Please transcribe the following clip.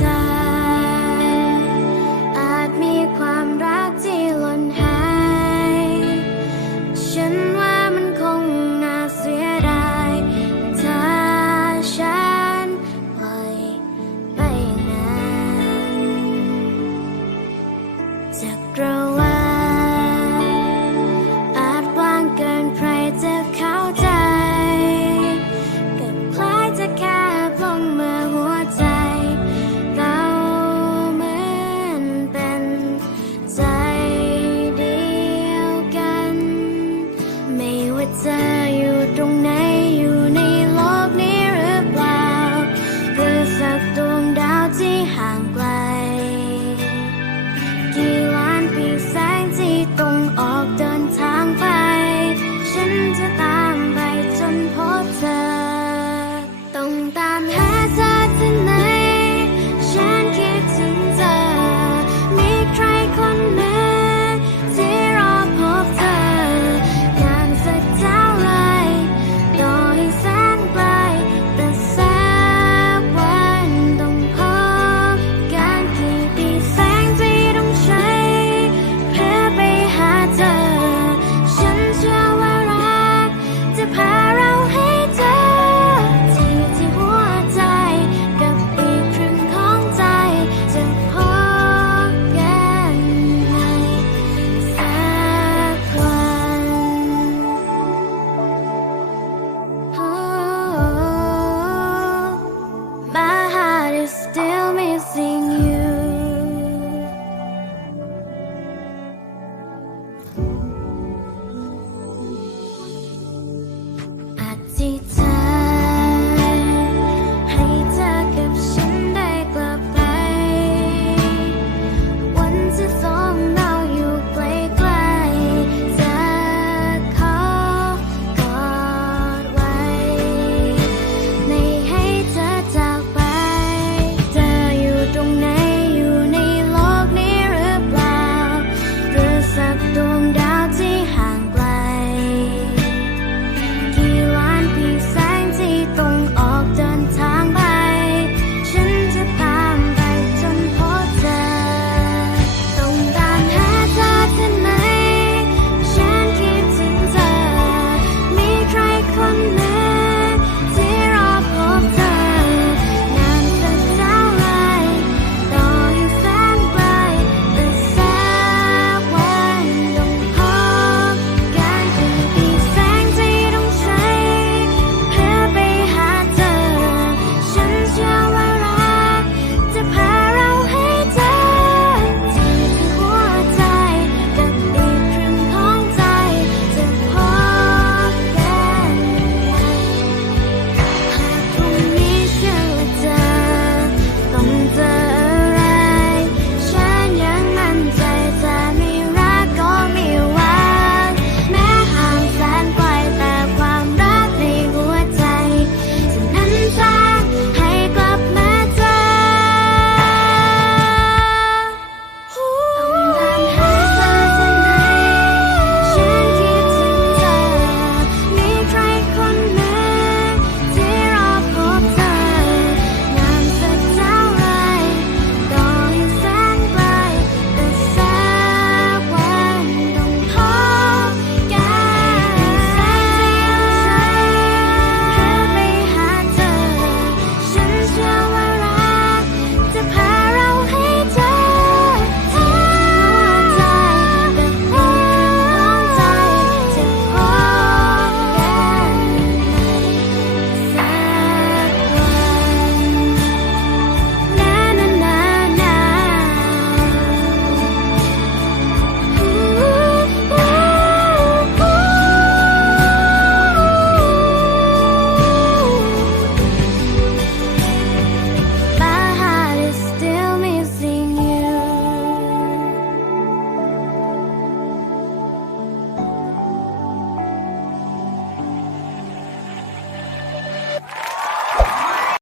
side